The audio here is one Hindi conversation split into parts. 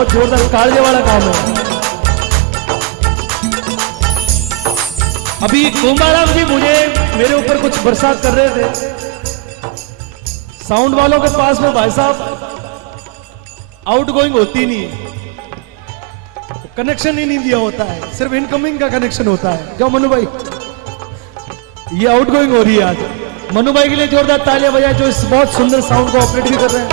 बहुत जोरदार कालजे वाला काम है। अभी कुंभाराम जी मुझे मेरे ऊपर कुछ बरसात कर रहे थे। साउंड वालों के पास में भाई साहब आउट गोइंग होती नहीं है, कनेक्शन ही नहीं दिया होता है, सिर्फ इनकमिंग का कनेक्शन होता है। क्यों मनु भाई? ये आउट गोइंग हो रही है आज। मनु भाई के लिए जोरदार तालियां बजाएं जो इस बहुत सुंदर साउंड को ऑपरेट भी कर रहे हैं।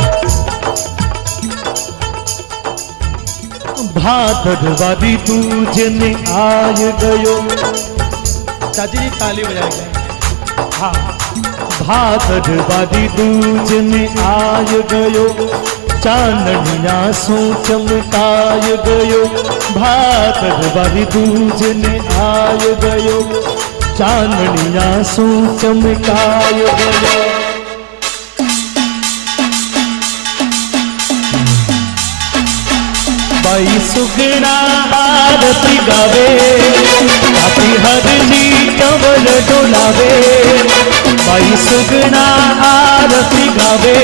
भादरवादी दूजने आय गयो, चाची जी ताली बजाएंगे। हाँ, भादरवादी दूजने आय गयो, चांदनिया सो चमकाय गयो। भादरवादी दूजने आय गयो, चांदनिया सो चमकाय गयो। बाई सुगना आरती गावे, आती हर जी कंवल डोलावे। बाई सुगना आरती गावे,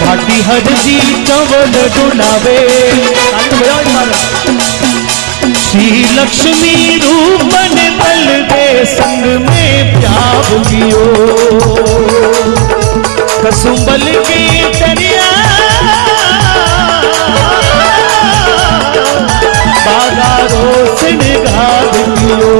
घाटी हर जी कंवल डोलावे। श्री लक्ष्मी रूप ने पल दे संग में प्याव लियो, कसुंबल के दरिया बागारों से निगाह लियो।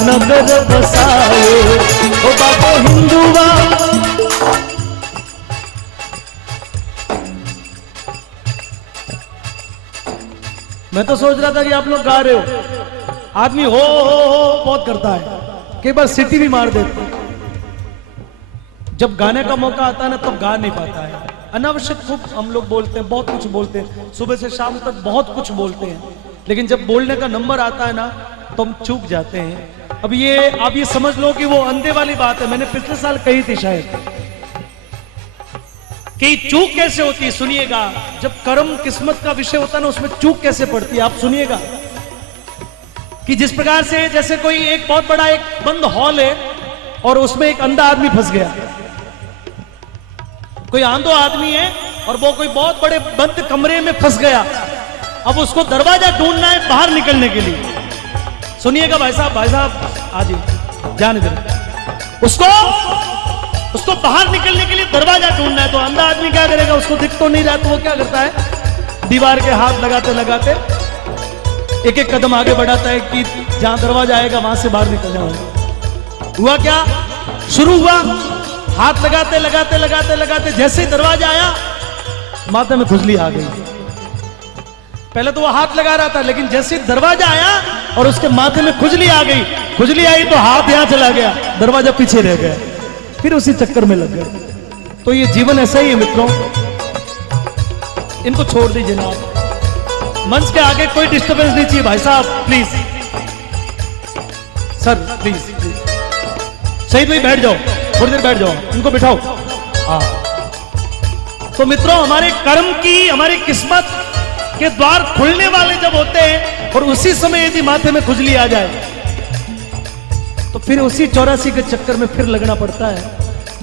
नगर बसाओ ओ बाबो हिंदुआ। मैं तो सोच रहा था कि आप लोग गा रहे हो, आदमी हो बहुत करता है, कई बार सीटी भी मार देते। जब गाने का मौका आता है ना तब गा नहीं पाता है। अनावश्यक खूब हम लोग बोलते हैं, बहुत कुछ बोलते हैं, सुबह से शाम तक बहुत कुछ बोलते हैं, लेकिन जब बोलने का नंबर आता है ना तो हम चूक जाते हैं। अब ये आप ये समझ लो कि वो अंधे वाली बात है, मैंने पिछले साल कही थी शायद कि चूक कैसे होती है। सुनिएगा, जब कर्म किस्मत का विषय होता है ना उसमें चूक कैसे पड़ती है आप सुनिएगा। कि जिस प्रकार से जैसे कोई एक बहुत बड़ा एक बंद हॉल है और उसमें एक अंधा आदमी फंस गया, कोई आंधो आदमी है और वो कोई बहुत बड़े बंद कमरे में फंस गया। अब उसको दरवाजा ढूंढना है बाहर निकलने के लिए। सुनिएगा भाई साहब आज जान दे, उसको बाहर निकलने के लिए दरवाजा ढूंढना है। तो अंधा आदमी क्या करेगा, उसको दिख तो नहीं रहा तो वो क्या करता है, दीवार के हाथ लगाते लगाते एक एक कदम आगे बढ़ाता है कि जहां दरवाजा आएगा वहां से बाहर निकल जाऊंगा। हुआ क्या, शुरू हुआ, हाथ लगाते लगाते लगाते लगाते जैसे ही दरवाजा आया माथे में खुजली आ गई। पहले तो वो हाथ लगा रहा था, लेकिन जैसे ही दरवाजा आया और उसके माथे में खुजली आ गई, खुजली आई तो हाथ यहां चला गया, दरवाजा पीछे रह गया, फिर उसी चक्कर में लग गए। तो ये जीवन ऐसा ही है मित्रों, इनको छोड़ दीजिए ना। मंच के आगे कोई डिस्टर्बेंस नहीं चाहिए भाई साहब, प्लीज सर, प्लीज शहीद भाई बैठ जाओ, थोड़ी देर बैठ जाओ, इनको बिठाओ। हाँ, तो मित्रों हमारे कर्म की, हमारी किस्मत के द्वार खुलने वाले जब होते हैं और उसी समय यदि माथे में खुजली आ जाए तो फिर उसी 84 के चक्कर में फिर लगना पड़ता है।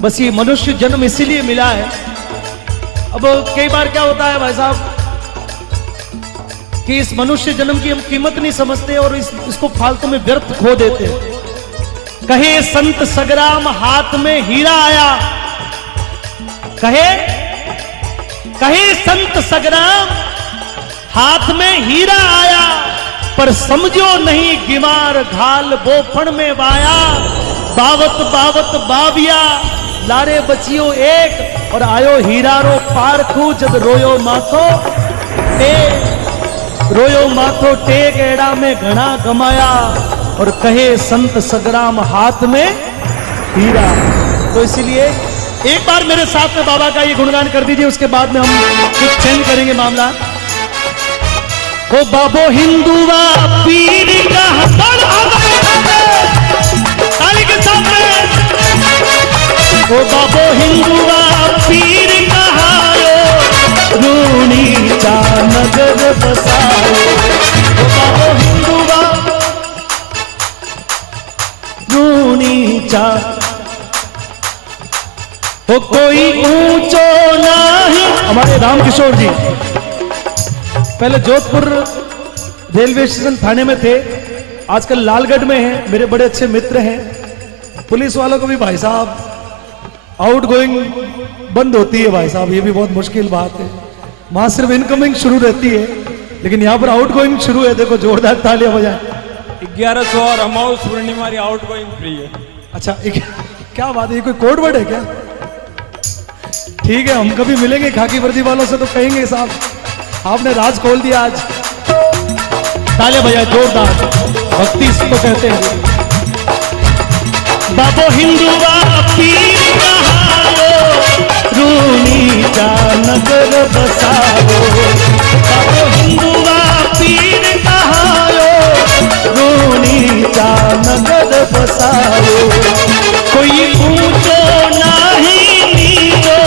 बस ये मनुष्य जन्म इसीलिए मिला है। अब कई बार क्या होता है भाई साहब कि इस मनुष्य जन्म की हम कीमत नहीं समझते और इसको फालतू में व्यर्थ खो देते। कहे संत सगराम हाथ में हीरा आया, कहे संत सगराम हाथ में हीरा आया, पर समझो नहीं गिमार घाल बोफण में वाया, बावत बावत बाविया लारे बचियो एक, और आयो हीरारो पारखू जद रोयो माथो टेक, रोयो माथो टेक एड़ा में घना गमाया, और कहे संत सगराम हाथ में हीरा। तो इसलिए एक बार मेरे साथ में बाबा का ये गुणगान कर दीजिए, उसके बाद में हम कुछ चेंज करेंगे मामला। ओ बाबो हिंदुआ पीर का हसन ताली के साथ में, ओ बाबो हिंदुआ पीर कहायो रूनी चा नगर बसायो, ओ बाबो हिंदुआ रूनी चा, ओ कोई ऊंचो नहीं। हमारे रामकिशोर जी पहले जोधपुर रेलवे स्टेशन थाने में थे, आजकल लालगढ़ में हैं, मेरे बड़े अच्छे मित्र हैं। पुलिस वालों को भी भाई साहब आउट गोइंग बंद होती है भाई साहब, ये भी बहुत मुश्किल बात है। वहां सिर्फ इनकमिंग शुरू रहती है, लेकिन यहाँ पर आउट गोइंग शुरू है। देखो जोरदार तालियां बजाएं। 1100 और अमाउस पूर्णिमा आउट गोइंग फ्री है। अच्छा क्या बात है, ये कोई कोड वर्ड है क्या? ठीक है, हम कभी मिलेंगे खाकी वर्दी वालों से तो कहेंगे साहब आपने राज खोल दिया आज। तालियां बजाएं जोरदार, भक्ति इसको कहते हैं। बाबो हिंदुआ पीर कहायो रूनी चा नगर बसायो, बाबो हिंदुआ पीर कहायो रूनी चा नगर बसायो, कोई ऊंचो नहीं नीचो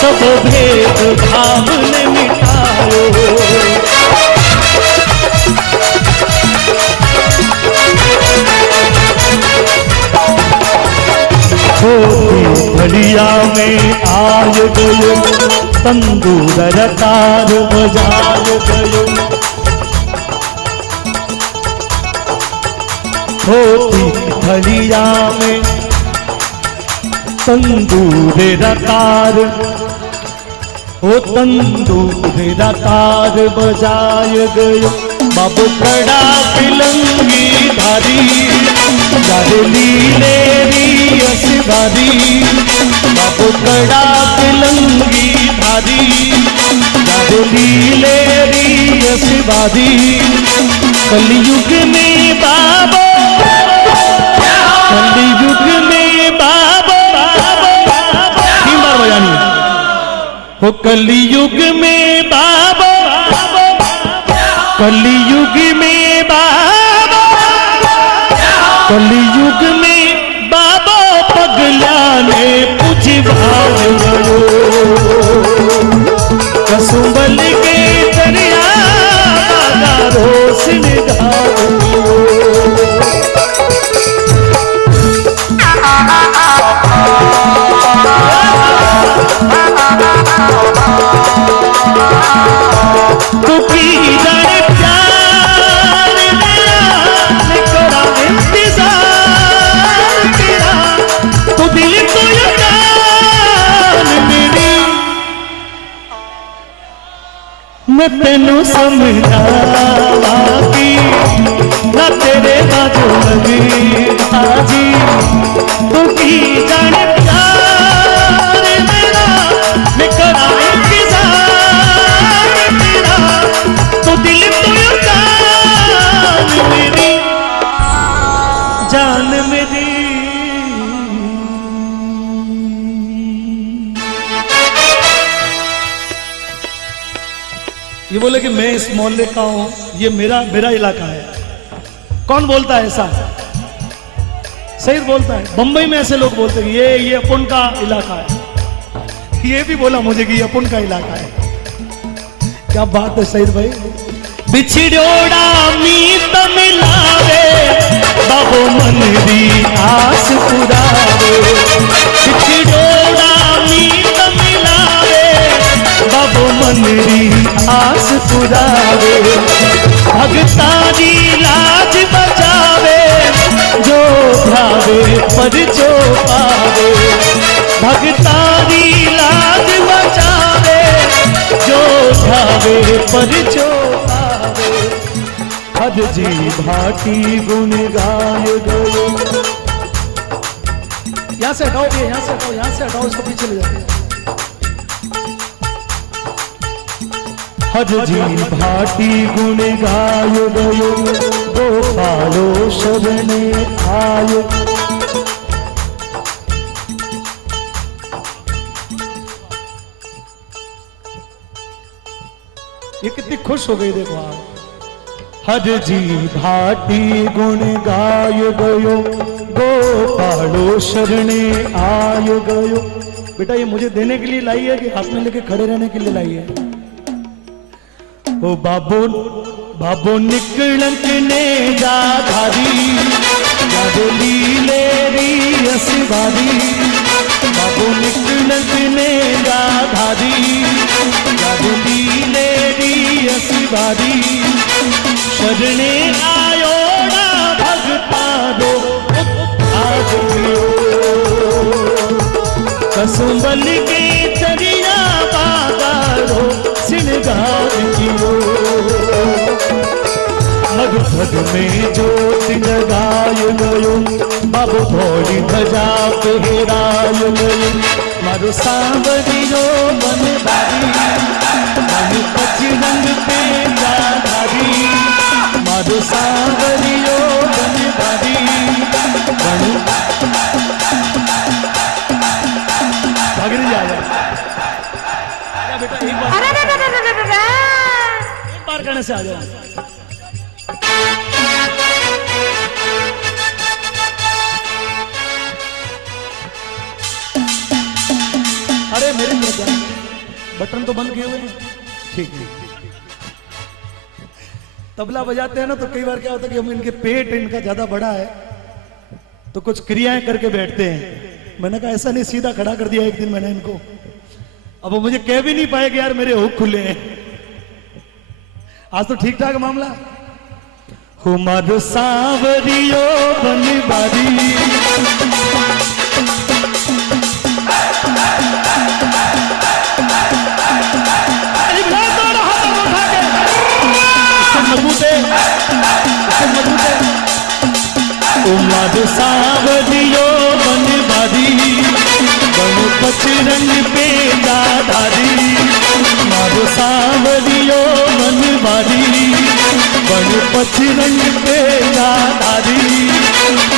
सब भेद भाव ने मिटायो। घड़िया में आय गयो तंदूर रतार बजाय गयो, होती घड़िया में तंदूर रतार, ओ तंदूर रतार बजाय गयो, बाबू खड़ा पिलंगी धारी डाली लेरी असबारी, बाबू खड़ा पिलंगी धारी डाली लेरी असबारी, कलयुग में बाबो, कलयुग में बाबो, तीन बार बजानी हो, कलयुग में बाबो, कलयुग में बाबो, कलयुग में बाबो पगला ने पूछ भाव गयो, कसुंबल के दरिया बागा रोशन गायो। मैं तेनू समझावा की ना तेरे बाजू लगी आजी, तू की जाने प्यार मेरा मैं करा इंतजार तेरा, तो दिल तो जान मेरी, जान मेरी। ये बोले कि मैं इस मोहल्ले का हूं, ये मेरा इलाका है। कौन बोलता है ऐसा? सही बोलता है। बंबई में ऐसे लोग बोलते हैं ये अपन का इलाका है। ये भी बोला मुझे कि ये अपन का इलाका है। क्या बात है सईद भाई। बिछड़ोड़ा मीत मिलावे बाबो मन दी आस पुरावे, बिछड़ोड़ा मीत मिलावे बाबो मन दी आस पुरावे, भगता दी लाज बचावे जो भावे पर जो पावे, भगता दी लाज बचावे जो भावे पर जो पावे। हज जी भाटी गुण गाय गयो। यहाँ से हटाओ ये, यहाँ से हटाओ, यहाँ से हटाओ, इसको पीछे ले जाओ। हज जी भाटी गुण गाय गयो, गोपालो शरणे आयो। ये कितनी खुश हो गई देखो आप। हज जी भाटी गुण गाय गयो, गोपालो शरणे आयो गयो। बेटा ये मुझे देने के लिए लाई है कि हाथ में लेके खड़े रहने के लिए लाई है? ओ बाबो बाबो निकलक ने जा धारी, याद लीले री असवारी। बाबो निकलक ने जा धारी, याद लीले री असवारी। शरणे आयो ना भगता दो आज कसुंबल के चरिया बागारो सिंगार कियो। मग भग में ज्योत जगाय गयो, बाबू थोड़ी ध्वजा पहराय गयो। मारो सांवरियो बनधारी, मन बजरंग पे जाधारी। मारो सांवरियो बनधारी, भागरी जा बेटा। एक बार कहने से आ जाओ। अरे मेरे बटन तो बंद किए हुए हैं। ठीक है, तबला बजाते हैं ना तो कई बार क्या होता है कि हम इनके पेट इनका ज्यादा बड़ा है तो कुछ क्रियाएं करके बैठते हैं। मैंने कहा ऐसा नहीं, सीधा खड़ा कर दिया एक दिन मैंने इनको। अब वो मुझे कह भी नहीं पाए कि यार मेरे हुक खुले हैं। आज तो ठीक ठाक मामला। हुमर सांवरियो बनवारी, उमर सांवरियो बनवारी। बनु बजरंग पे जाधारी, मारो सांवरियो बनवारी। बनु बजरंग पे जाधारी।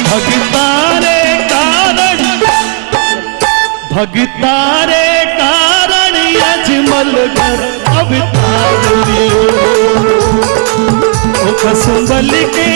भगतारे कारण, भगतारे कारण अजमल घर अवतारियो। कसुंबल के